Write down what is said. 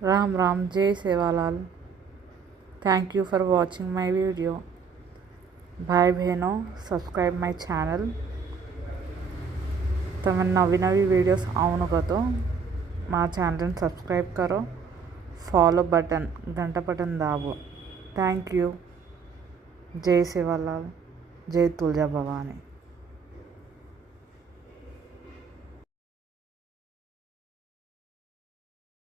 राम राम, जय Sevalal. Thank you for watching my video. भाई बहनों, सब्सक्राइब माय चैनल। તમે નવી નવી વિડીયોઝ આવનો કતો మా ఛానల్ని సబ్స్క్రైబ్ કરો, ఫాలో బటన్ గంట బటన్ దాబో। Thank you. జై సేవాలాల్, జై తులజా భవానీ।